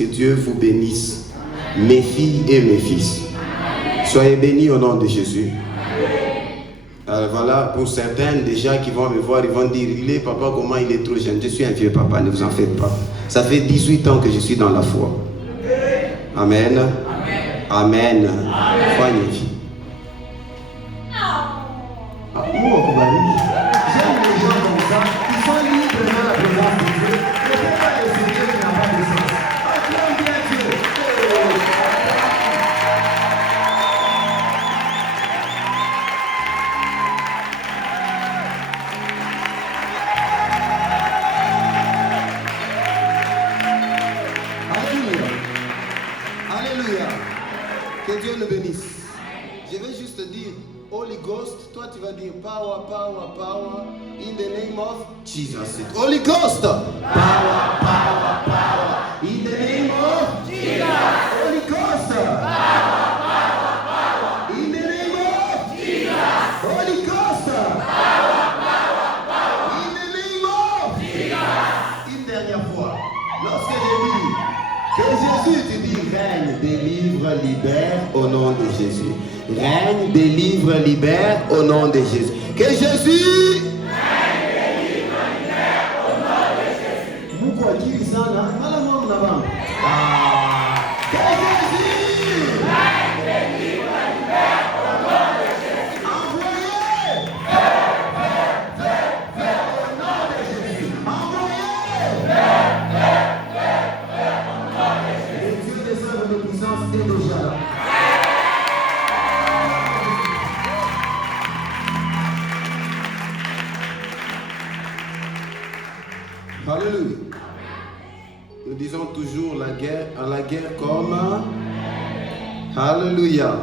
que Dieu vous bénisse. Mes filles et mes fils. Soyez bénis au nom de Jésus. Alors voilà, pour certains déjà qui vont me voir, ils vont dire, il est papa, comment il est trop jeune. Je suis un vieux papa, ne vous en faites pas. Ça fait 18 ans que je suis dans la foi. Amen. Amen. Foi une vie. J'aime les gens comme ça, ils sont libres dans la présence de Dieu. Ne fais pas le sujet qui n'a pas de sens. Acclame bien Dieu. Alléluia. Alléluia. Que Dieu le bénisse. Je vais juste te dire, Holy Ghost, toi tu vas dire power, power, power, in the name of Jesus. Holy Ghost, power, power, power, in the name of Jesus. Holy Ghost, power, power, power, in the name of Jesus. Holy Ghost, power, power, power, in the name of Jesus. Une dernière fois, lorsque j'ai dit que Jésus, tu dis règne, délivre, libère au nom de Jésus. Règne, délivre, libère au nom de Jésus. Que Jésus règne, délivre, libère au nom de Jésus. Vous quoi qui dit ça là? Malamam nabam. Que Jésus règne, délivre, libère au nom de Jésus. Envoyez. Au nom de Jésus. Envoyez. Au nom de Jésus. Le Dieu des œuvres de puissance est déjà là. Alléluia. Nous disons toujours à la guerre comme Alléluia.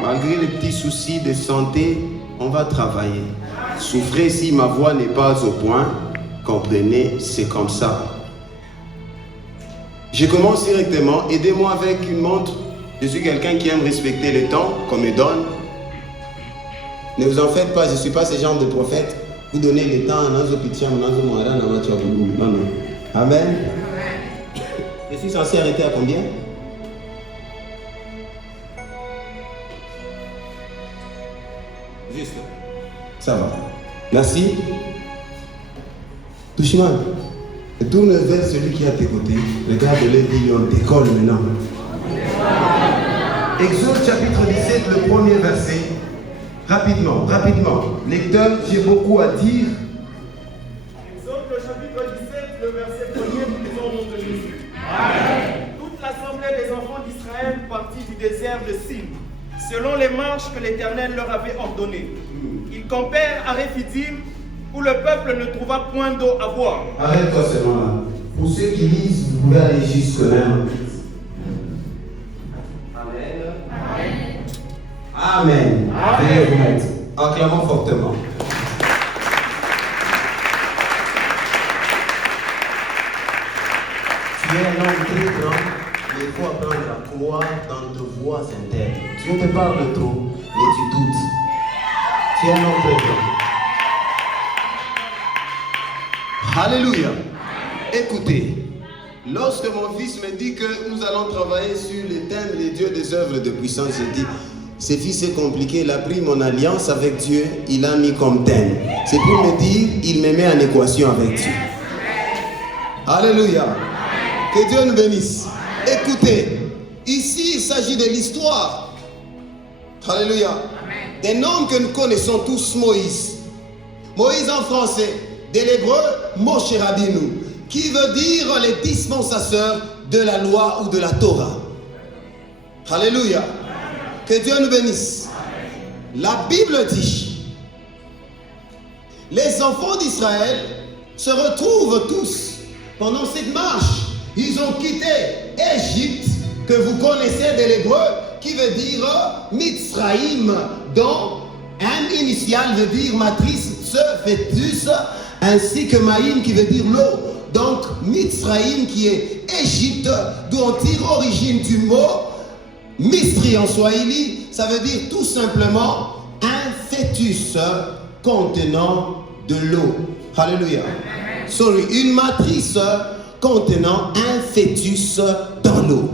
Malgré les petits soucis de santé, on va travailler. Souffrez si ma voix n'est pas au point. Comprenez, c'est comme ça. Je commence directement. Aidez-moi avec une montre. Je suis quelqu'un qui aime respecter le temps qu'on me donne. Ne vous en faites pas, je ne suis pas ce genre de prophète. Vous donnez le temps à Nazo Pitiam, Nazo Moara, Namacho Abougou. Non, non. Amen. Je suis censé arrêter à combien? Juste. Ça va. Merci. Touchiman, tourne vers celui qui est à tes côtés. Regarde-le, dis-lui, on décolle maintenant. Exode chapitre 17, le premier verset. Rapidement, rapidement. Lecteur, j'ai beaucoup à dire. Exode le chapitre 17, le verset 1er, nous lisons au nom de Jésus. Amen. Toute l'assemblée des enfants d'Israël partit du désert de Sin, selon les marches que l'Éternel leur avait ordonnées. Ils campèrent à Réphidim, où le peuple ne trouva point d'eau à boire. Arrête-toi seulement là. Pour ceux qui lisent, vous pouvez aller jusque-là. Amen. Veuillez vous mettre. Acclamons fortement. Tu es un homme très grand, mais il faut apprendre à croire dans tes voix internes. Dieu te parle trop, mais tu doutes. Tu es un homme très grand. Alléluia. Écoutez, lorsque mon fils me dit que nous allons travailler sur le thème des dieux des œuvres de puissance, je dis, ce fils est compliqué, il a pris mon alliance avec Dieu, il a mis comme thème. C'est pour me dire, il me met en équation avec Dieu. Alléluia. Que Dieu nous bénisse. Écoutez, ici il s'agit de l'histoire. Alléluia. D'un homme que nous connaissons tous, Moïse. Moïse en français, de l'hébreu, Moshe Rabbeinu, qui veut dire les dispensateurs de la loi ou de la Torah. Alléluia. Que Dieu nous bénisse. La Bible dit, les enfants d'Israël se retrouvent tous pendant cette marche. Ils ont quitté Égypte, que vous connaissez de l'hébreu, qui veut dire Mitzraïm, dont un initial veut dire matrice, ce fœtus, ainsi que Maïm qui veut dire l'eau. Donc Mitzraïm qui est Égypte, d'où on tire origine du mot Mistri en Swahili, ça veut dire tout simplement un fœtus contenant de l'eau. Alléluia. Sorry, une matrice contenant un fœtus dans l'eau.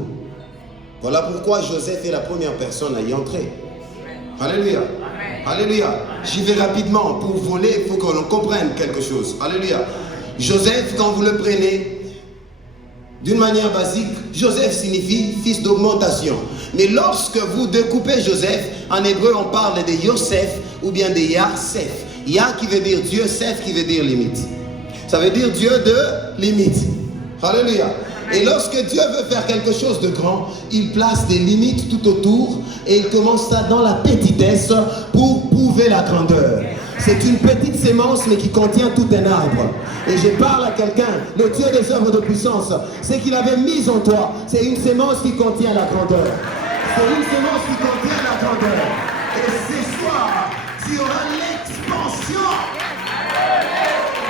Voilà pourquoi Joseph est la première personne à y entrer. Alléluia. Alléluia. J'y vais rapidement. Pour voler, il faut qu'on comprenne quelque chose. Alléluia. Joseph, quand vous le prenez, d'une manière basique, Joseph signifie fils d'augmentation. Mais lorsque vous découpez Joseph, en hébreu on parle de Yosef ou bien de Yasef. Ya qui veut dire Dieu, Sef qui veut dire limite. Ça veut dire Dieu de limite. Alléluia. Et lorsque Dieu veut faire quelque chose de grand, il place des limites tout autour et il commence ça dans la petitesse pour prouver la grandeur. C'est une petite sémence mais qui contient tout un arbre. Et je parle à quelqu'un, le Dieu des œuvres de puissance, c'est qu'il avait mis en toi, c'est une sémence qui contient la grandeur. C'est une sémence qui contient la grandeur. Et ce soir, tu auras l'expansion.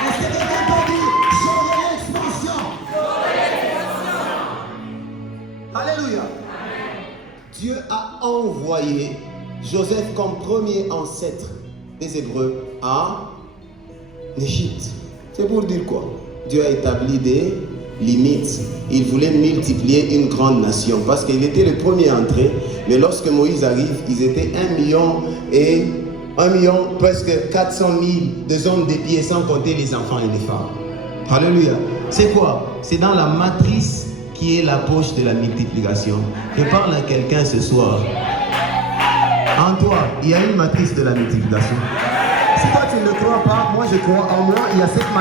Est-ce que quelqu'un peut dire, j'aurai l'expansion? Alléluia. Dieu a envoyé Joseph comme premier ancêtre des Hébreux en Égypte. C'est pour dire quoi? Dieu a établi des limites. Il voulait multiplier une grande nation parce qu'il était le premier à entrer. Mais lorsque Moïse arrive, ils étaient 1 million, presque 400 000 de hommes de pied, sans compter les enfants et les femmes. Alléluia. C'est quoi? C'est dans la matrice qui est la poche de la multiplication. Je parle à quelqu'un ce soir. En toi, il y a une matrice de la multiplication. Si toi tu ne le crois pas, moi je crois en moi, il y a cette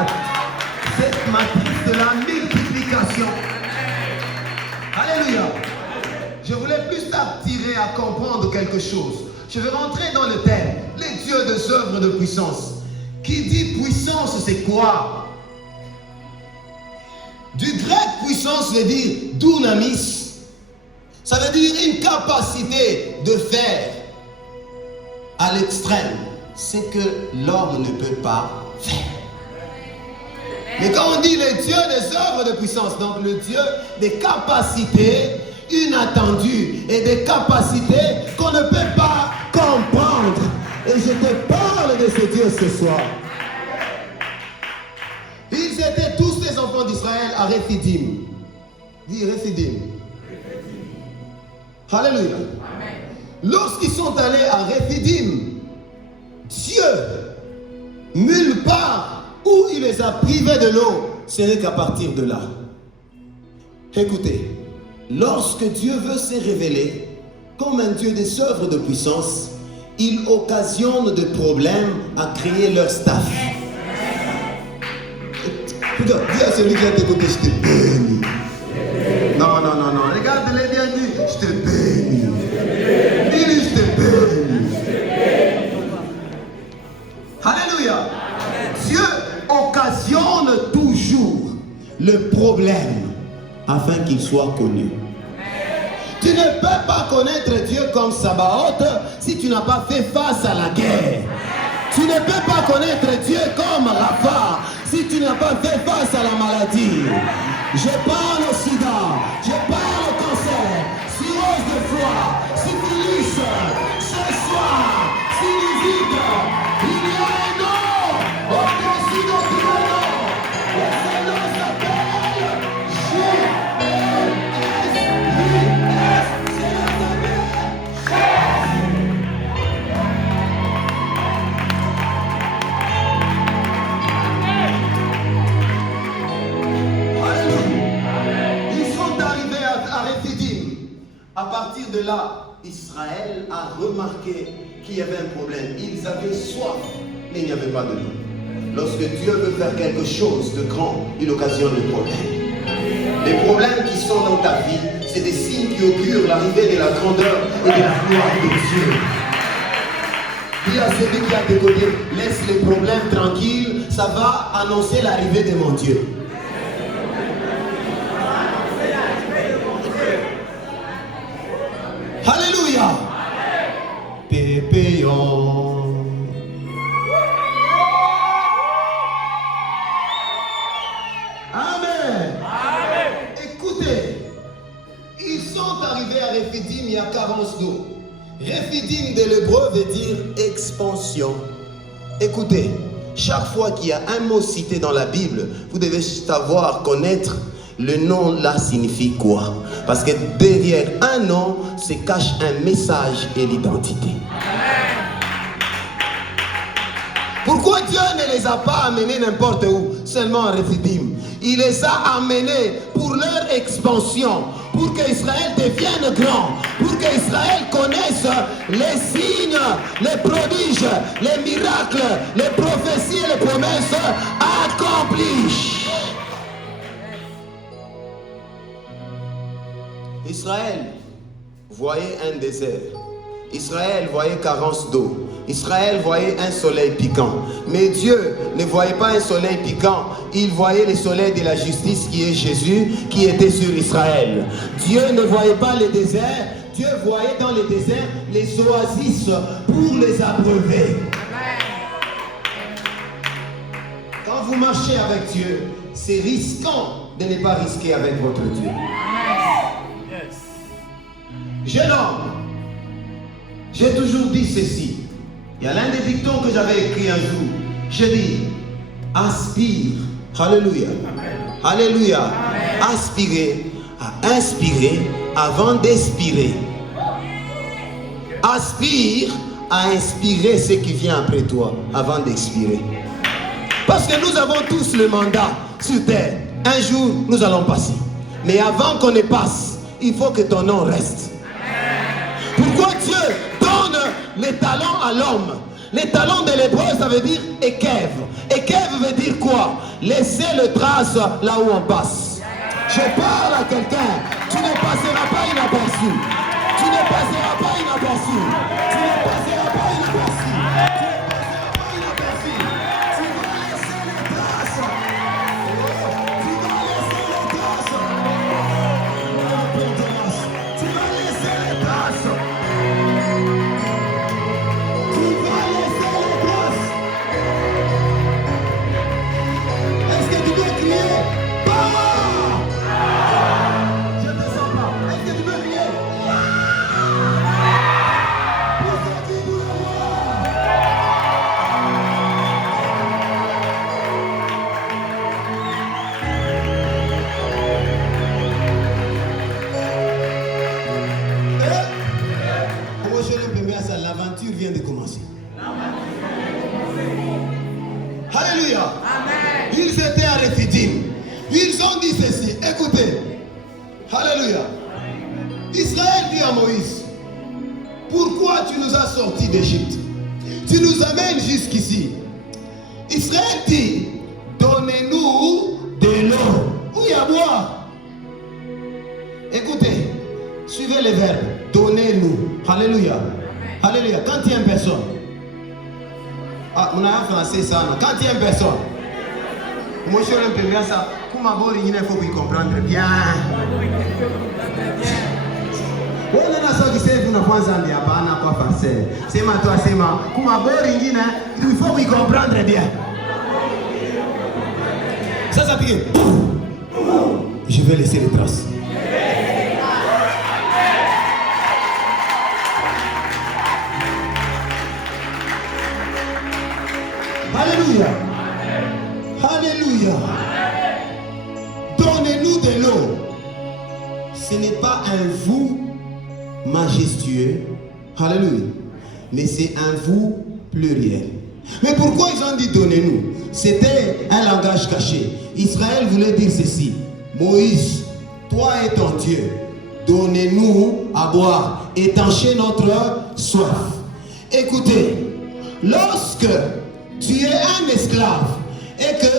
matrice de la multiplication. Alléluia. Je voulais plus t'attirer à comprendre quelque chose. Je vais rentrer dans le thème, les dieux des œuvres de puissance. Qui dit puissance, c'est quoi? Du grec, puissance veut dire dunamis. Ça veut dire une capacité de faire à l'extrême ce que l'homme ne peut pas faire. Mais quand on dit le Dieu des œuvres de puissance, donc le Dieu des capacités inattendues et des capacités qu'on ne peut pas comprendre. Et je te parle de ce Dieu ce soir. Ils étaient tous les enfants d'Israël à Rephidim. Dis Rephidim. Alléluia. Lorsqu'ils sont allés à Rephidim, Dieu, nulle part où il les a privés de l'eau, ce n'est qu'à partir de là. Écoutez, lorsque Dieu veut se révéler comme un Dieu des œuvres de puissance, il occasionne des problèmes à créer leur staff. Regarde, dis à celui qui est à tes côtés, je te bénis. Non. Regarde-les bien, dis, je te bénis. Dis-lui, je te bénis. Alléluia. Dieu occasionne toujours le problème afin qu'il soit connu. Tu ne peux pas connaître Dieu comme Sabaoth si tu n'as pas fait face à la guerre. Tu ne peux pas connaître Dieu comme Rapha si tu n'as pas fait face à la maladie. Je parle au sida, je parle au cancer, cirrhose de foie, syphilis. Ce soir, sinusite, il y a un nom au-dessus de tous les noms. Et ce nom s'appelle J-E-S-U-S. C'est le À partir de là, Israël a remarqué qu'il y avait un problème. Ils avaient soif, mais il n'y avait pas de l'eau. Lorsque Dieu veut faire quelque chose de grand, il occasionne le problème. Les problèmes qui sont dans ta vie, c'est des signes qui augurent l'arrivée de la grandeur et de la gloire de Dieu. Dis à celui qui a tes côtés, laisse les problèmes tranquilles, ça va annoncer l'arrivée de mon Dieu. Alléluia. Pépéon. Amen. Écoutez, ils sont arrivés à Rephidim, il y a carence d'eau. Rephidim de l'hébreu veut dire expansion. Écoutez, chaque fois qu'il y a un mot cité dans la Bible, vous devez savoir connaître Le nom là signifie quoi? Parce que derrière un nom se cache un message et l'identité. Pourquoi Dieu ne les a pas amenés n'importe où, seulement en Rephidim? Il les a amenés pour leur expansion, pour qu'Israël devienne grand, pour qu'Israël connaisse les signes, les prodiges, les miracles, les prophéties et les promesses accomplies. Israël voyait un désert. Israël voyait carence d'eau. Israël voyait un soleil piquant. Mais Dieu ne voyait pas un soleil piquant. Il voyait le soleil de la justice qui est Jésus, qui était sur Israël. Dieu ne voyait pas le désert. Dieu voyait dans le désert les oasis pour les abreuver. Quand vous marchez avec Dieu, c'est risquant de ne pas risquer avec votre Dieu. Jeune homme, j'ai toujours dit ceci. Il y a l'un des dictons que j'avais écrit un jour. J'ai dit, aspire. Alléluia. Alléluia. Aspirer à inspirer avant d'expirer. Aspire à inspirer ce qui vient après toi avant d'expirer. Parce que nous avons tous le mandat sur terre. Un jour, nous allons passer. Mais avant qu'on ne passe, il faut que ton nom reste. Pourquoi Dieu donne les talents à l'homme? Les talents de l'hébreu, ça veut dire ékev. Ékev veut dire quoi? Laisser le trace là où on passe. Je parle à quelqu'un. Tu ne passeras pas inaperçu. Tu ne passeras pas inaperçu. Tu ne passeras pas inaperçu. Tu ne passeras pas inaperçu. Tu vas laisser les traces. Tu vas laisser les traces. Tu vas laisser les traces. L'aventure vient de commencer. Alléluia. Amen. Ils étaient à Rephidim. Ils ont dit ceci. Écoutez. Alléluia. Israël dit à Moïse, pourquoi tu nous as sortis d'Égypte? Tu nous amènes jusqu'ici. Israël dit, donnez-nous de l'eau. Où il y a à boire? Écoutez, suivez les verbes. Donnez-nous. Alléluia. Alléluia. Quand il y a une personne, on a un français ça, quand il y a une personne, moi je suis un ça, comme il faut qu'il comprenne bien. Oui, on a ça qui sait, vous n'avez pas entendu, pas français. C'est ma toi, c'est ma. Il faut qu'il comprenne bien. Ça pique. Je vais laisser les traces. Alléluia. Alléluia. Donnez-nous de l'eau. Ce n'est pas un vous majestueux. Alléluia. Mais c'est un vous pluriel. Mais pourquoi ils ont dit donnez-nous? C'était un langage caché. Israël voulait dire ceci. Moïse, toi et ton Dieu, donnez-nous à boire. Étanchez notre soif. Écoutez, lorsque tu es un esclave et que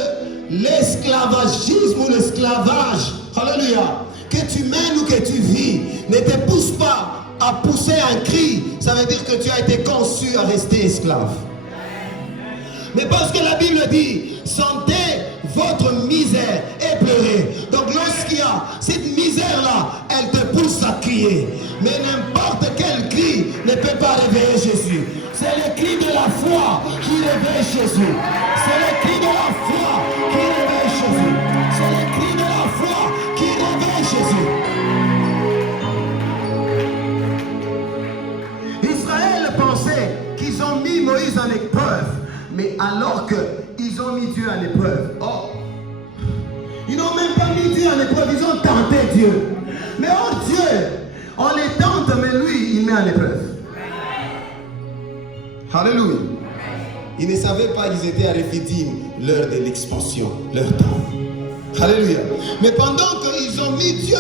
l'esclavagisme ou l'esclavage, alléluia, que tu mènes ou que tu vis, ne te pousse pas à pousser un cri, ça veut dire que tu as été conçu à rester esclave. Mais parce que la Bible dit, sentez votre misère et pleurez. Donc lorsqu'il y a cette misère-là, elle te pousse à crier. Mais n'importe quel cri ne peut pas réveiller Jésus. C'est le cri de la foi qui réveille Jésus. C'est le cri de la foi qui réveille Jésus. C'est le cri de la foi qui réveille Jésus. Israël pensait qu'ils ont mis Moïse en épreuve. Mais alors qu'ils ont mis Dieu à l'épreuve, ils n'ont n'ont même pas mis Dieu en épreuve, ils ont tenté Dieu. Mais oh Dieu, on les tente, mais lui, il met en épreuve. Alléluia. Ils ne savaient pas qu'ils étaient à Rephidim, l'heure de l'expansion, leur temps. Alléluia. Mais pendant qu'ils ont mis Dieu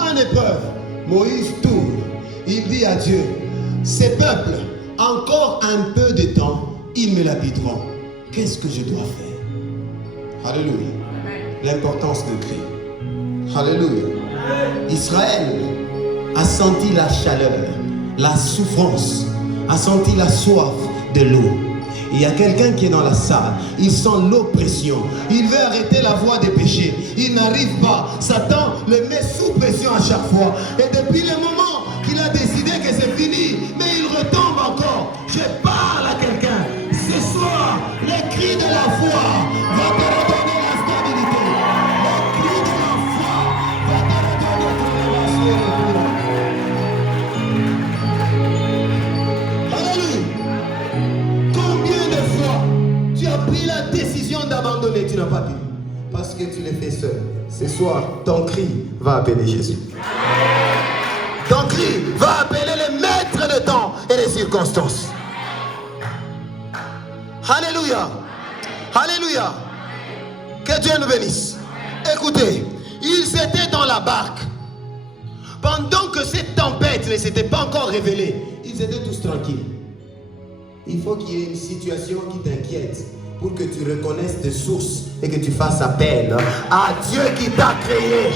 en épreuve, Moïse tourne. Il dit à Dieu, ces peuples, encore un peu de temps, ils me l'habiteront. Qu'est-ce que je dois faire? Alléluia. L'importance de Christ. Alléluia. Israël a senti la chaleur, la souffrance, a senti la soif de l'eau. Il y a quelqu'un qui est dans la salle, il sent l'oppression, il veut arrêter la voie des péchés, il n'arrive pas, Satan le met sous pression à chaque fois. Et depuis le moment qu'il a décidé que c'est fini, mais il retombe encore. Je parle à quelqu'un, ce soir, le cri de la foi va te redonner la stabilité. Le cri de la foi va te redonner ton élévation. Alléluia. Combien de fois tu as pris la décision d'abandonner, tu n'as pas pu, parce que tu le fais seul. Ce soir, ton cri va appeler Jésus. Ton cri va appeler le maître de temps et les circonstances. Alléluia. Alléluia. Que Dieu nous bénisse. Écoutez, ils étaient dans la barque. Pendant que cette tempête ne s'était pas encore révélée, ils étaient tous tranquilles. Il faut qu'il y ait une situation qui t'inquiète pour que tu reconnaisses tes sources et que tu fasses appel à Dieu qui t'a créé.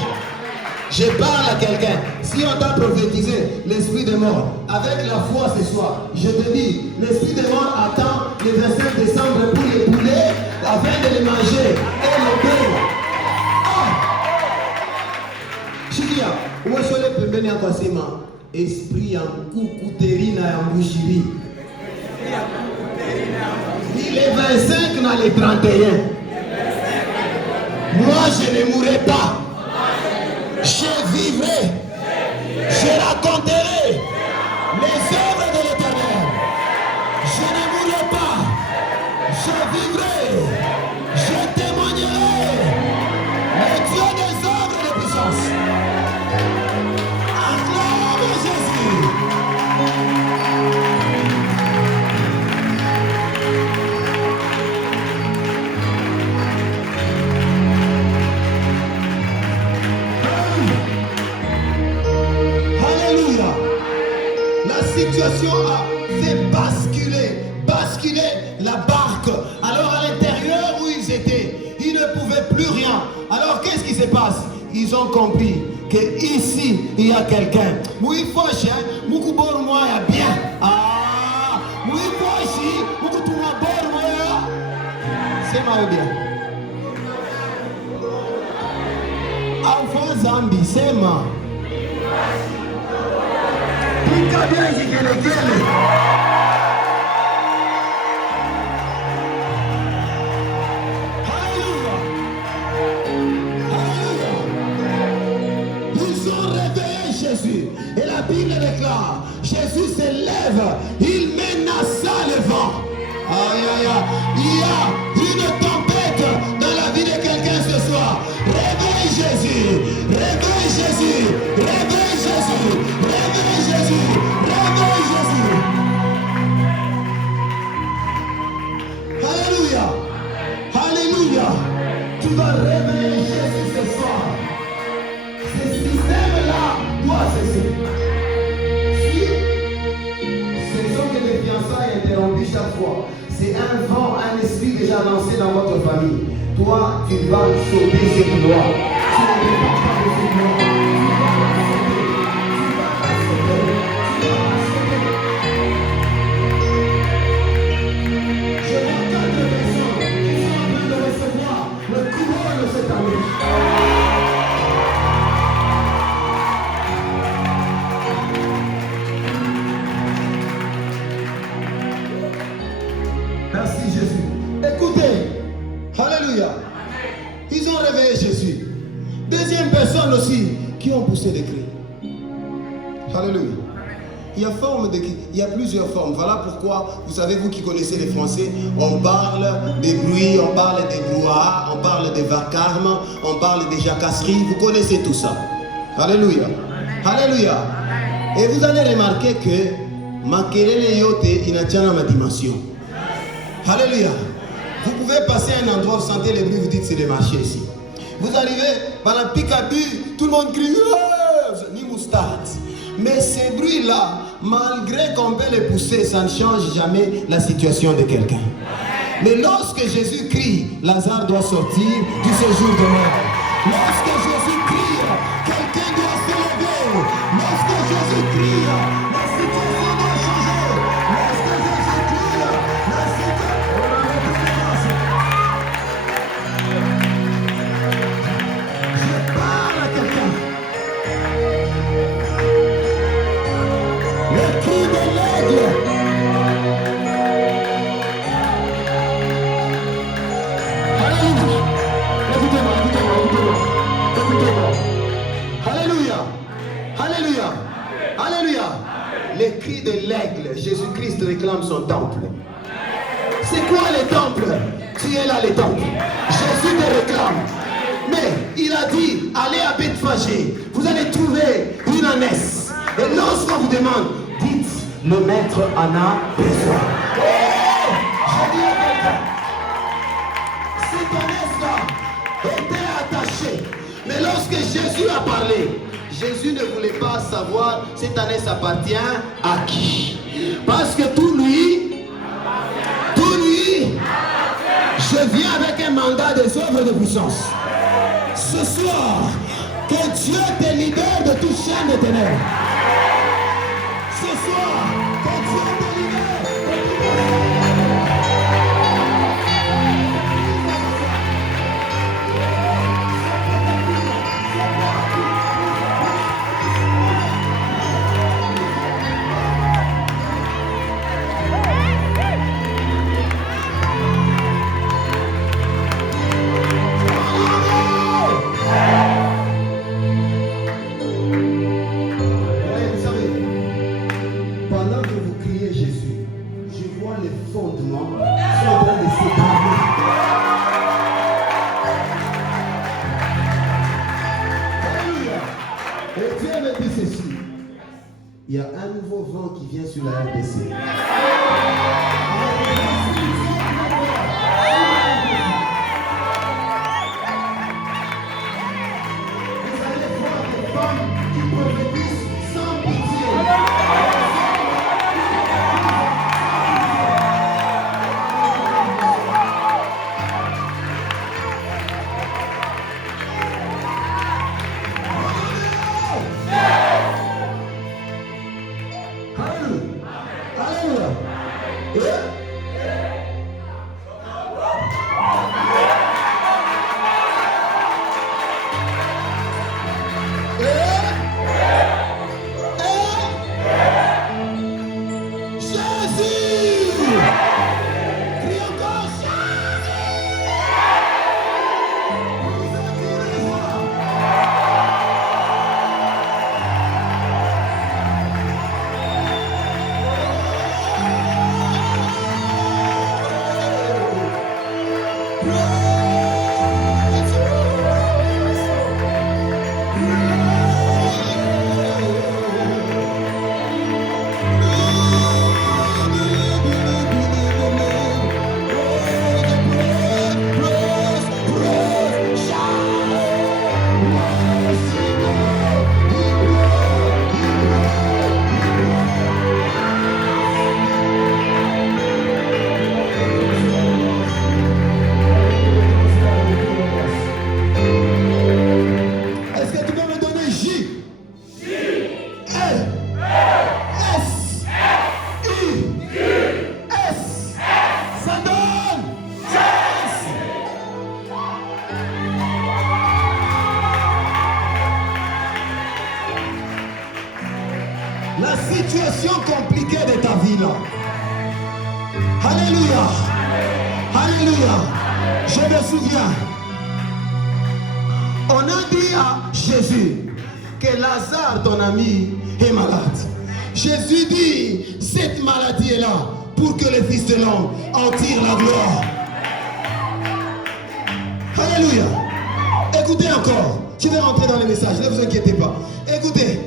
Je parle à quelqu'un. Si on t'a prophétisé l'esprit des morts avec la foi ce soir, je te dis, l'esprit des morts attend le 25 décembre pour les poulets afin de les manger et les payer. Chikia, où est-ce que le premier encossement? Esprit en coucouterine en boucherie. Il est 25 dans les 31. Moi je ne mourrai pas. Je vivrai. Je raconterai les œuvres de l'Éternel. Je ne mourrai pas. Je vivrai. Je témoignerai le Dieu des œuvres de puissance. Acclame Jésus. Alléluia. La situation a fait basculer la barque. Alors à l'intérieur où ils étaient, ils ne pouvaient plus rien. Alors qu'est-ce qui se passe? Ils ont compris que ici il y a quelqu'un. Oui, foche, beaucoup bon moi ya bien. Ah, oui, foche, beaucoup tout moi bon moi. C'est mal bien. Enfant Zambi, c'est mal. Pica bien si que le quiere. Ils ont réveillé Jésus. Et la Bible déclare, Jésus se lève, il menaça le vent. Aïe, aïe, aïe. Il y a une tempête dans la vie de quelqu'un ce soir. Réveille Jésus, réveille Jésus, réveille Jésus, réveille Jésus, réveille Jésus. Alléluia, alléluia. Tu vas réveiller Jésus ce soir. Ce système-là doit cesser. Si ce sont que les fiançailles interrompues chaque fois, c'est un vent, un esprit déjà lancé dans votre famille. Toi, tu vas sauter cette loi. Tu ne dépends pas de cette loi. Je vois 4 personnes qui sont en train de recevoir le couronne de cette année. Merci Jésus. Écoutez, alléluia. Ils ont réveillé Jésus. Deuxième personne aussi qui ont poussé des cris. Alléluia. il y a plusieurs formes. Voilà pourquoi, vous savez, vous qui connaissez les Français, on parle des bruits, on parle des brouhahas, on parle des vacarmes, on parle des jacasseries. Vous connaissez tout ça. Alléluia. Alléluia. Et vous allez remarquer que makelele yote inatiana ma dimension. Alléluia. Vous pouvez passer à un endroit, vous sentez les bruits, vous dites c'est le marché ici. Vous arrivez par la Picardie, tout le monde crie ni moustache. Mais ces bruits-là, malgré qu'on peut les pousser, ça ne change jamais la situation de quelqu'un. Mais lorsque Jésus crie, Lazare doit sortir du séjour de mort. Lorsque Jésus crie, quelqu'un doit se lever. Lorsque Jésus crie, la situation doit changer. Lorsque Jésus crie, la situation... Je parle à quelqu'un. Le cri de l'aigle. Alléluia. Alléluia. Alléluia. Les cris de l'aigle. Jésus-Christ réclame son temple. C'est quoi les temples? Tu es là, les temples. Jésus te réclame. Mais il a dit, allez à Bethphagée. Vous allez trouver une ânesse. Et lorsqu'on vous demande, dites, le maître en a besoin. Oh, je dis à quelqu'un, cette ânesse-là était attachée. Mais lorsque Jésus a parlé, Jésus ne voulait pas savoir cette ânesse appartient à qui. Parce que tout lui, je viens avec un mandat des œuvres de puissance. Ce soir, que Dieu te libère de toute chaîne de ténèbres. Ce soir, que Dieu te libère de toute il y a un nouveau vent qui vient sur la RDC. Vous allez voir des femmes qui prophétisent sans pitié. La situation compliquée de ta vie là. Alléluia. Alléluia. Je me souviens. On a dit à Jésus que Lazare, ton ami, est malade. Jésus dit, cette maladie est là pour que le Fils de l'homme en tire la gloire. Alléluia. Écoutez encore. Je vais rentrer dans les messages, ne vous inquiétez pas. Écoutez.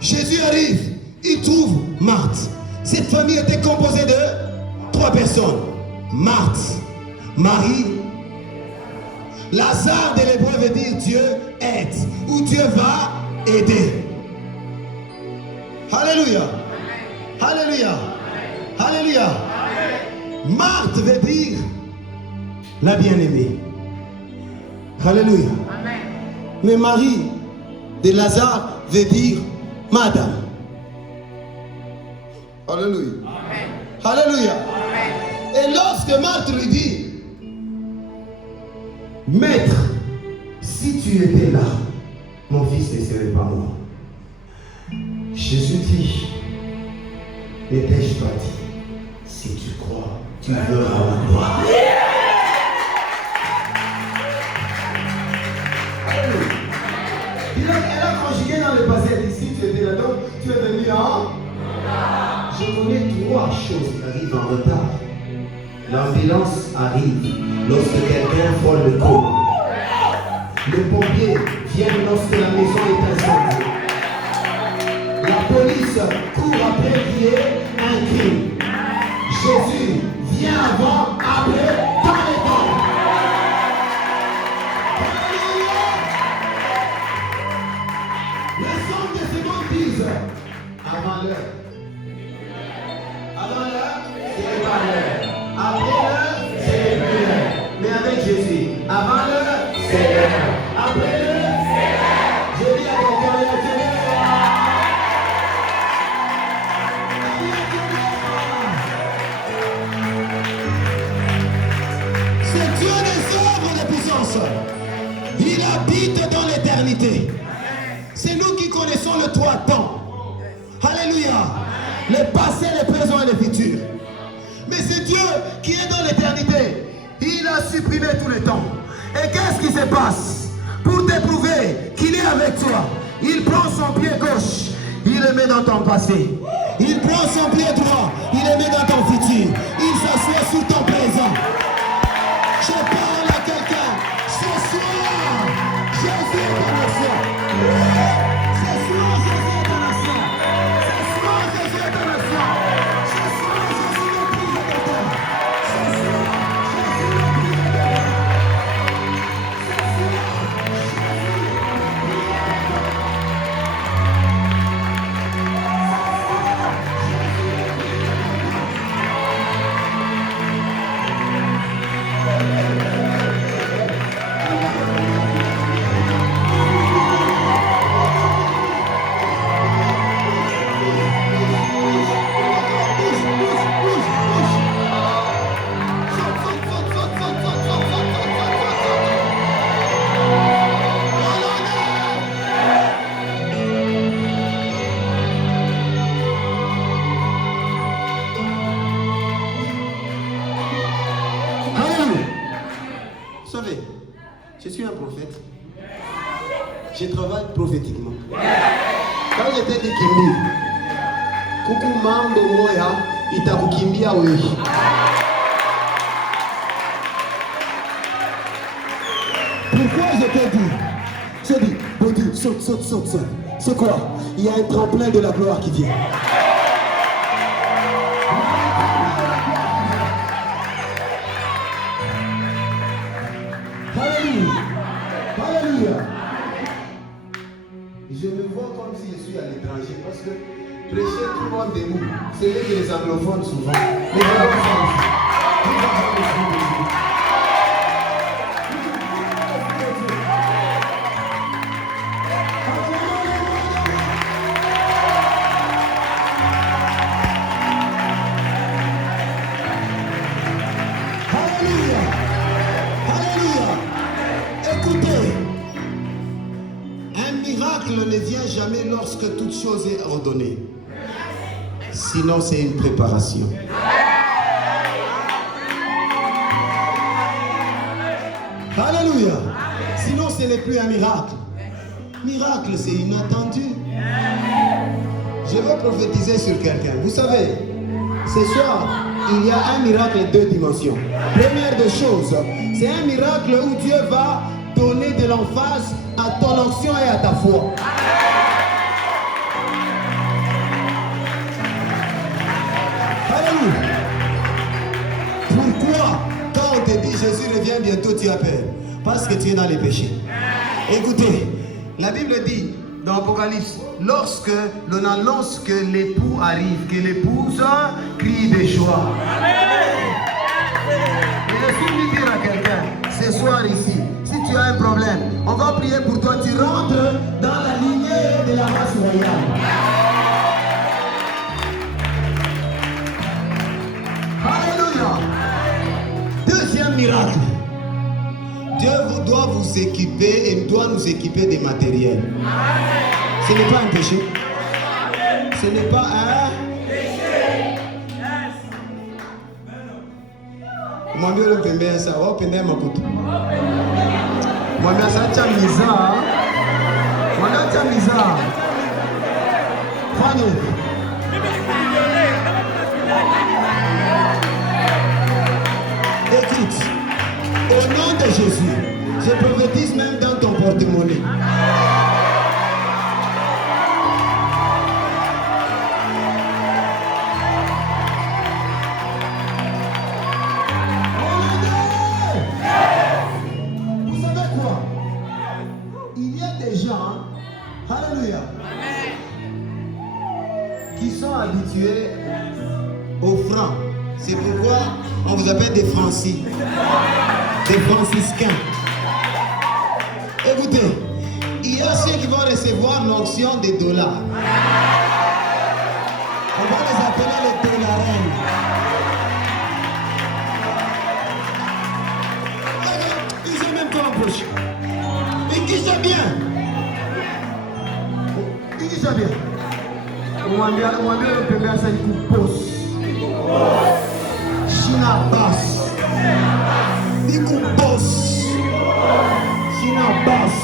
Jésus arrive, il trouve Marthe. Cette famille était composée de 3 personnes. Marthe, Marie, Lazare de l'hébreu veut dire Dieu aide ou Dieu va aider. Alléluia. Alléluia. Alléluia. Marthe veut dire la bien-aimée. Alléluia. Mais Marie de Lazare veut dire Madame. Alléluia. Alléluia. Et lorsque Marthe lui dit, Maître, si tu étais là, mon fils ne serait pas mort. Jésus dit, ne t'ai-je pas dit, si tu crois, tu verras la gloire. Elle a conjugué dans le passé, elle dit, si tu étais là, donc tu es venu en... Je connais 3 choses qui arrivent en retard. L'ambulance arrive lorsque quelqu'un vole le corps. Le pompier vient lorsque la maison est incendiée. La police court après qu'il y ait un crime. Jésus vient avant, après, dans les temps. Les hommes de ce monde disent avant l'heure. Avant l'heure, c'est pas l'heure. Après l'heure, c'est plus l'heure. Mais avec Jésus, avant l'heure, c'est l'heure. Après l'heure, c'est l'heure. Je dis à quelqu'un, il y a que c'est Dieu des œuvres de puissance. Il habite dans l'éternité. C'est nous qui connaissons le 3 temps. Alléluia. Le passé, le présent et le futur. Mais c'est Dieu qui est dans l'éternité. Il a supprimé tous les temps. Et qu'est-ce qui se passe? Pour te prouver qu'il est avec toi, il prend son pied gauche, il le met dans ton passé. Il prend son pied droit, il le met dans ton futur. Il s'assoit sur ton présent. Je parle à quelqu'un. Ce soir, Jésus est dans le ciel. Ce soir, Jésus est dans le ciel. Ce soir, Jésus est dans le ciel. Ce soir, Jésus est pris de terre. Ce soir, Jésus est pris de terre. Vous savez, je suis un prophète. Je travaille prophétiquement. Quand j'étais de Kimbi, kuku mambo moya itakukimbia wewe. Pourquoi je t'ai dit? J'ai dit, bon Dieu, saute, saute, saute, saute. C'est quoi? Il y a un tremplin de la gloire qui vient. Alléluia. Alléluia. Je me vois comme si je suis à l'étranger parce que prêcher tout le monde debout, c'est vrai que les anglophones souvent. Mais Alléluia. Alléluia. Écoutez, un miracle ne vient jamais lorsque toute chose est ordonnée. Sinon, c'est une préparation. Alléluia. Sinon, ce n'est plus un miracle. Miracle, c'est inattendu. Je Je veux prophétiser sur quelqu'un. Vous savez, ce soir, il y a un miracle de 2 dimensions. Première des choses, c'est un miracle où Dieu va donner de l'emphase à ton onction et à ta foi. Alléluia. Pourquoi, quand on te dit Jésus revient bientôt, tu as peur? Parce que tu es dans les péchés. Écoutez, la Bible dit dans Apocalypse, lorsque l'on annonce que l'époux arrive, que l'épouse crie de joie. Et je suis venu dire à quelqu'un, ce soir ici, si tu as un problème, on va prier pour toi, tu rentres dans la lignée de la race royale. Alléluia. Deuxième miracle. Dieu doit vous équiper et doit nous équiper des matériels. Ce n'est pas un péché. Ce n'est pas un péché. Moi, je vais le faire ça. Je vais le faire. Moi, je vais le faire. Moi, je vais le faire. Écoute, au nom de Jésus, je prophétise même dans ton porte-monnaie. Vous savez quoi? Il y a des gens, alléluia, qui sont habitués aux francs. C'est pourquoi on vous appelle des francis, des franciscains. Écoutez, il y a ceux qui vont recevoir l'onction des dollars. On va les appeler les dollarènes. Ils ont même pas en poche. Ils disent bien. Ils disent bien. On va bien le premier à ça, il coupe. China Bass. Nico Boss. China Bass.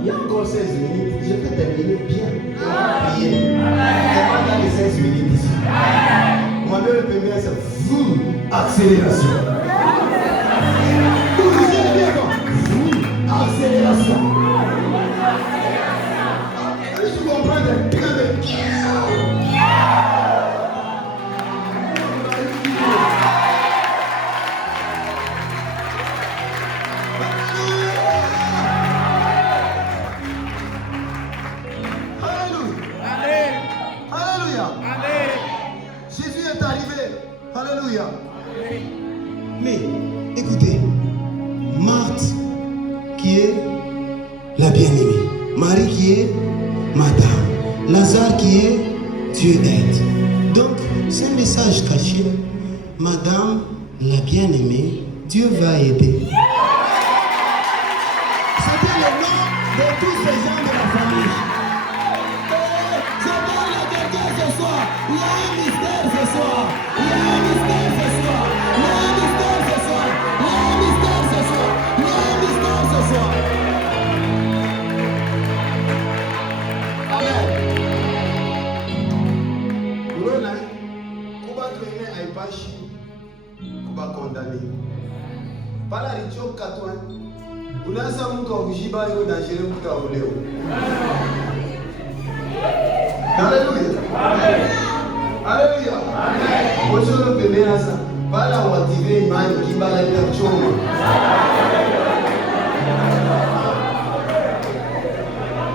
Il y a encore 16 minutes, je peux terminer bien. Prier. Dans les 16 minutes ici. Moi, le premier, c'est accélération. Vous êtes bien quoi? Accélération. Je comprends de très bien. Alléluia. Mais écoutez, Marthe qui est la bien-aimée, Marie qui est Madame, Lazare qui est Dieu aide. Donc c'est un message caché. Madame la bien-aimée, Dieu va aider. C'était le nom de tous ces gens de la famille. Je parle à quelqu'un ce soir. Il y a un mystère ce soir. Il y a un mystère ce soir. Il y a un mystère ce soir. Il y a un mystère ce soir. Il y a un mystère ce soir. Amen. Urona, kuba tuene aipashi, kuba condamné. Pala richo katwa. Unasa mtu ujiba yo dangereux mtu auleo. Alléluia. Amen. Alléluia. Amen. Bonjour le bénéasa. Bala wative imani kibala choma.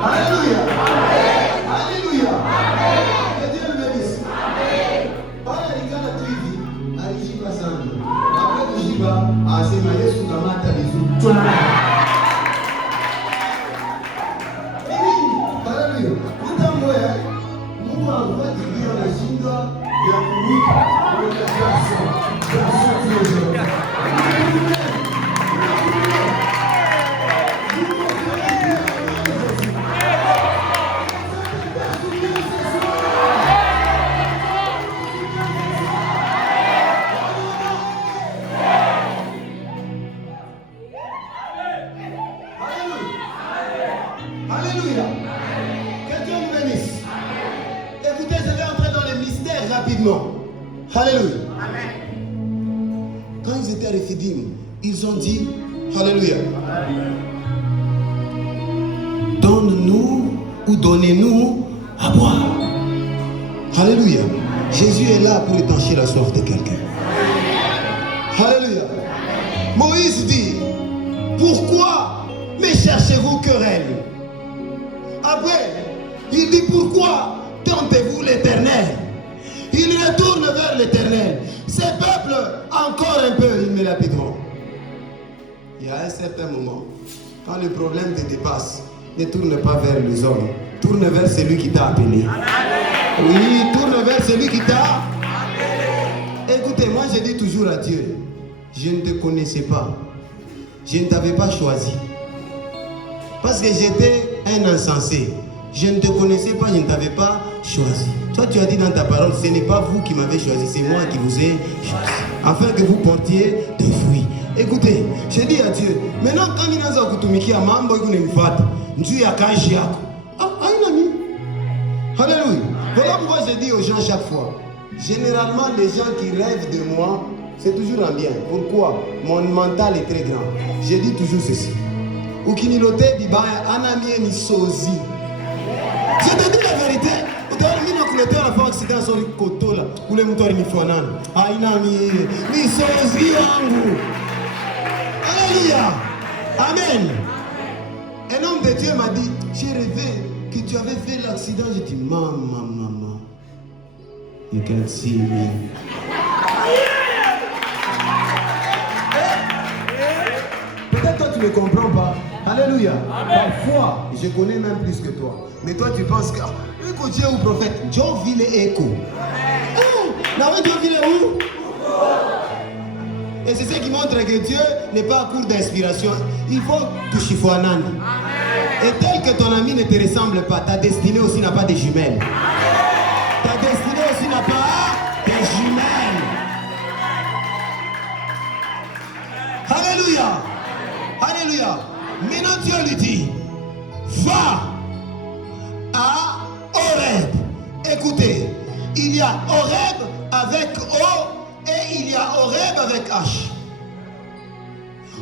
Alléluia. Alléluia. Que Dieu le bénisse. Bala ligana tu hivi alishiba sana. Après kushiba asema Yesu kamata Yesu. Alléluia. Kutamboya Mungu anakupatia mashinda ya kuruka kwa kiasi. Alléluia. Que Dieu nous bénisse. Écoutez, je vais entrer dans les mystères rapidement. Alléluia. Quand ils étaient à Réphidim, ils ont dit Alléluia. Donne-nous ou donnez-nous à boire. Alléluia. Jésus est là pour étancher la soif de quelqu'un. Alléluia. Moïse dit, pourquoi me cherchez-vous querelle? Après, il dit, pourquoi tentez-vous l'Éternel? Il retourne vers l'Éternel. Ces peuples, encore un peu, ils me lapidront. Il y a un certain moment, quand le problème te dépasse, ne tourne pas vers les hommes. Tourne vers celui qui t'a appelé. Oui, tourne vers celui qui t'a appelé. Écoutez, moi je dis toujours à Dieu, je ne te connaissais pas. Je ne t'avais pas choisi. Parce que j'étais un insensé. Je ne te connaissais pas, je ne t'avais pas choisi. Toi, tu as dit dans ta parole, ce n'est pas vous qui m'avez choisi, c'est moi qui vous ai choisi. Afin que vous portiez des fruits. Écoutez, je dis à Dieu, maintenant quand il y a un kutumikia mambo iko nimfuata, njuu ya kazi yako. Ah, haina nini? Alléluia. Voilà pourquoi je dis aux gens chaque fois, généralement les gens qui rêvent de moi, c'est toujours un bien. Pourquoi? Mon mental est très grand. Je dis toujours ceci. Ukinilote bibaya anamie ni sozi. Je te dis la vérité. Utaona mimi nakuletea na accident sur koto la. Ule mtu alinifanana. Haina ni sozi wangu. Alléluia. Amen. Un homme de Dieu m'a dit, j'ai rêvé que tu avais fait l'accident. J'ai dit, maman, you can see me. Peut-être toi tu ne comprends pas. Alléluia. Parfois, je connais même plus que toi. Mais toi tu penses que Dieu ou prophète, Dieu vit les échos. Dieu vit les où? Et c'est ce qui montre que Dieu n'est pas à court d'inspiration. Il faut que chifouanan. Et tel que ton ami ne te ressemble pas, ta destinée aussi n'a pas de jumelles. Ta destinée aussi n'a pas de jumelles. Alléluia. Alléluia. Maintenant Dieu lui dit, va à Horeb. Écoutez, il y a Horeb avec O et il y a Horeb avec H.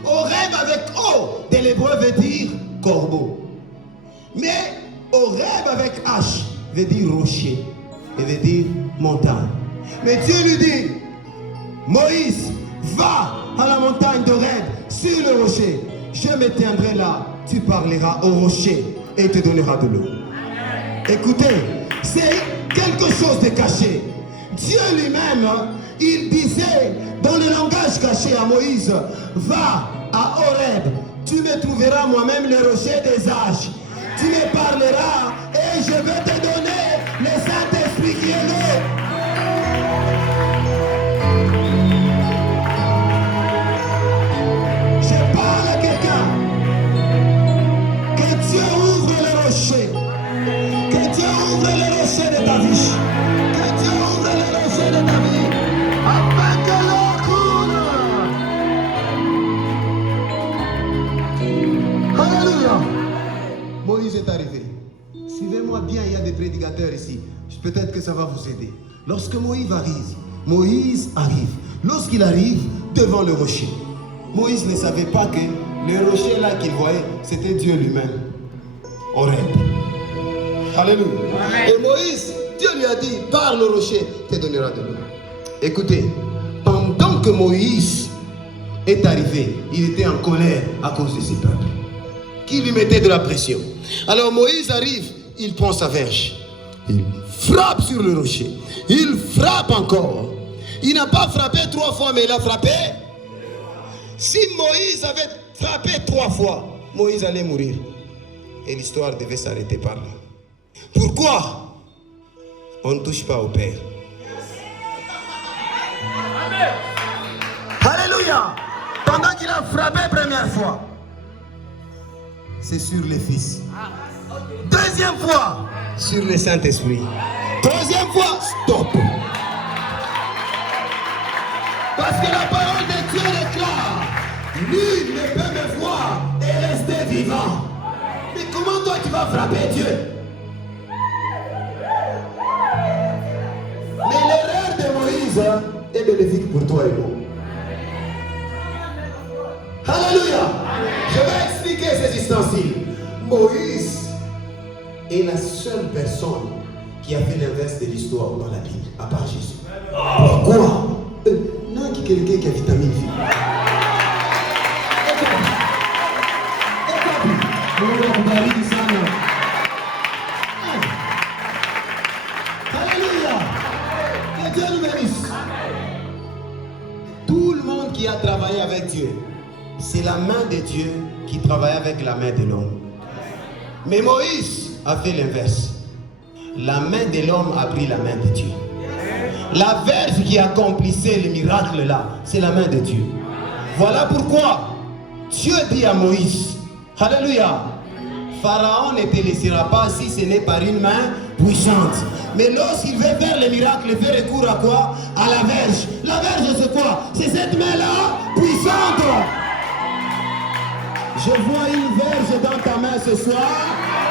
Horeb avec O de l'hébreu veut dire corbeau. Mais Horeb avec H veut dire rocher et veut dire montagne. Mais Dieu lui dit, Moïse, va à la montagne d'Horeb sur le rocher. Je me tiendrai là, tu parleras au rocher et il te donnera de l'eau. Écoutez, c'est quelque chose de caché. Dieu lui-même, il disait dans le langage caché à Moïse, va à Horeb, tu me trouveras moi-même le rocher des âges. Tu me parleras et je vais te donner le Saint-Esprit qui est l'eau. Je parle à quelqu'un. Que Dieu ouvre le rocher. Que Dieu ouvre le rocher de ta vie. Que Dieu ouvre le rocher de ta vie. Afin que l'eau coule. Alléluia. Moïse est arrivé. Suivez-moi bien, il y a des prédicateurs ici. Peut-être que ça va vous aider. Lorsque Moïse arrive. Lorsqu'il arrive devant le rocher, Moïse ne savait pas que le rocher là qu'il voyait, c'était Dieu lui-même. Horeb. Alléluia. Et Moïse, Dieu lui a dit, parle au rocher, te donnera de l'eau. Écoutez, pendant que Moïse est arrivé, il était en colère à cause de ses peuples qui lui mettaient de la pression. Alors Moïse arrive, il prend sa verge, il frappe sur le rocher, il frappe encore. Il n'a pas frappé 3 fois, mais il a frappé. Si Moïse avait frappé 3 fois, Moïse allait mourir. Et l'histoire devait s'arrêter par là. Pourquoi on ne touche pas au Père? Alléluia. Pendant qu'il a frappé première fois, c'est sur le Fils. Deuxième fois, sur le Saint-Esprit. Troisième fois, stop. Parce que la parole de Dieu déclare, nul ne peut me voir et rester vivant. Mais comment toi tu vas frapper Dieu? Mais l'erreur de Moïse est bénéfique pour toi et moi. Alléluia. Je vais expliquer ces instants-ci. Moïse est la seule personne qui a fait l'inverse de l'histoire dans la Bible, à part Jésus. Pourquoi? Non, qui quelqu'un qui a vitamine V. Alléluia. Que Dieu nous bénisse. Tout le monde qui a travaillé avec Dieu, c'est la main de Dieu qui travaille avec la main de l'homme. Mais Moïse a fait l'inverse. La main de l'homme a pris la main de Dieu. La verge qui accomplissait le miracle là, c'est la main de Dieu. Voilà pourquoi Dieu dit à Moïse, alléluia, Pharaon ne te laissera pas si ce n'est par une main puissante. Mais lorsqu'il veut faire le miracle, il fait recours à quoi? À la verge. La verge c'est quoi? C'est cette main-là puissante. Je vois une verge dans ta main ce soir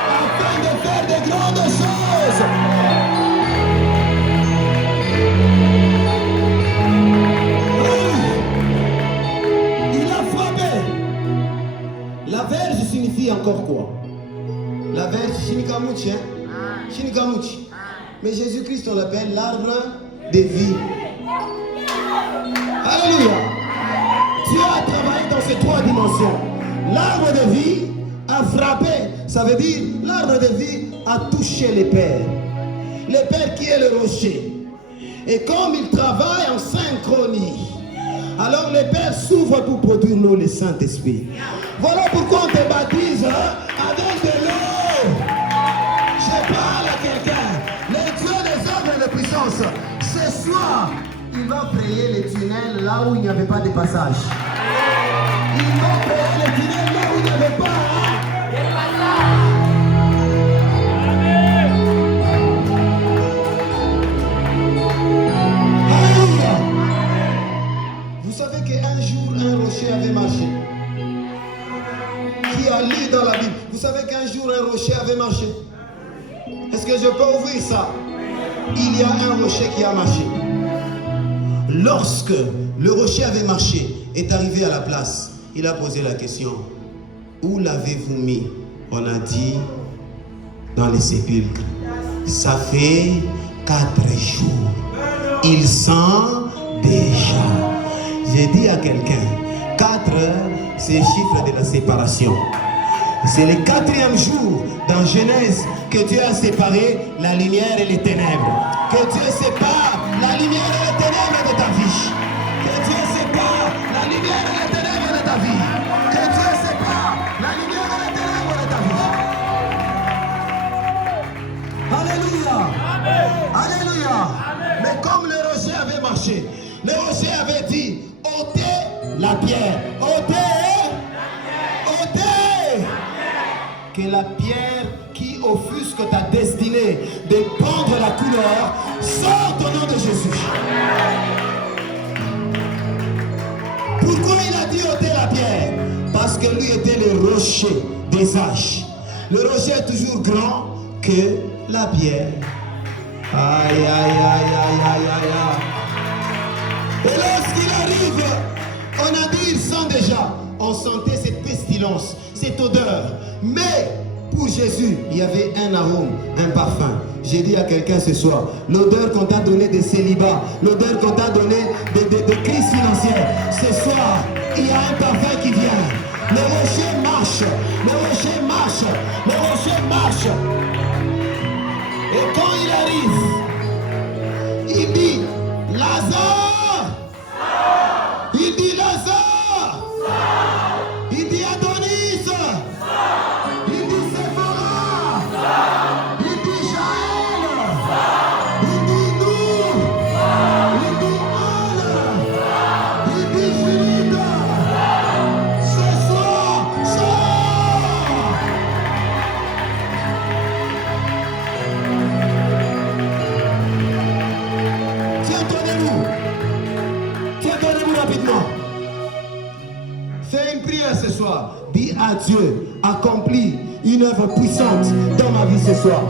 afin de faire de grandes choses. Il a frappé. La verge signifie encore quoi? La verge, Shinikamuchi, hein? Shinikamuchi. Mais Jésus-Christ, on l'appelle l'arbre de vie. Alléluia. Dieu a travaillé dans ces 3 dimensions. L'arbre de vie a frappé. Ça veut dire l'arbre de vie a touché le Père. Le Père qui est le rocher. Et comme il travaille en synchronie, alors le Père s'ouvre pour produire nous le Saint-Esprit. Voilà pourquoi on te baptise avec de l'eau. Je parle à quelqu'un. Le Dieu des œuvres et de puissance, ce soir, il va frayer les tunnels là où il n'y avait pas de passage. Il va frayer les tunnels là où il n'y avait pas de passage. Vous savez qu'un jour, un rocher avait marché. Qui a lu dans la Bible? Vous savez qu'un jour, un rocher avait marché? Est-ce que je peux ouvrir ça? Il y a un rocher qui a marché. Lorsque le rocher avait marché, est arrivé à la place, il a posé la question, où l'avez-vous mis? On a dit, dans les sépulcres. Ça fait 4 jours. Il sent déjà. J'ai dit à quelqu'un, 4, c'est le chiffre de la séparation. C'est le 4e jour dans Genèse que Dieu a séparé la lumière et les ténèbres. Que Dieu sépare la lumière et les ténèbres de ta vie. Que Dieu sépare la lumière et les ténèbres de ta vie. Que Dieu sépare la lumière et les ténèbres de ta vie. Alléluia. Amen. Alléluia. Amen. Mais comme le rocher avait marché, le rocher avait dit, ôtez la pierre. Ôtez. Que la pierre qui offusque ta destinée de prendre la couleur sorte au nom de Jésus. Pourquoi il a dit ôter la pierre? Parce que lui était le rocher des âges. Le rocher est toujours grand que la pierre. Aïe, aïe, aïe, aïe, aïe, aïe, aïe. Et lorsqu'il arrive, on a dit, il sent déjà. On sentait cette pestilence, cette odeur. Mais Pour Jésus, il y avait un arôme, un parfum. J'ai dit à quelqu'un ce soir, l'odeur qu'on t'a donné de célibat, l'odeur qu'on t'a donné de crise financière, ce soir, il y a un parfum qui vient. Le rocher marche, le rocher marche, le rocher marche. Et quand il arrive, il dit, Lazare, il dit Lazare, il dit Adonis, il dit Séphora, il dit Jaël, il dit nous, il dit Anne, il dit Philippe. Ce soir, sors. Tiens-toi-nous rapidement. Fais une prière ce soir. Dis à Dieu, accomplis une œuvre puissante dans ma vie ce soir.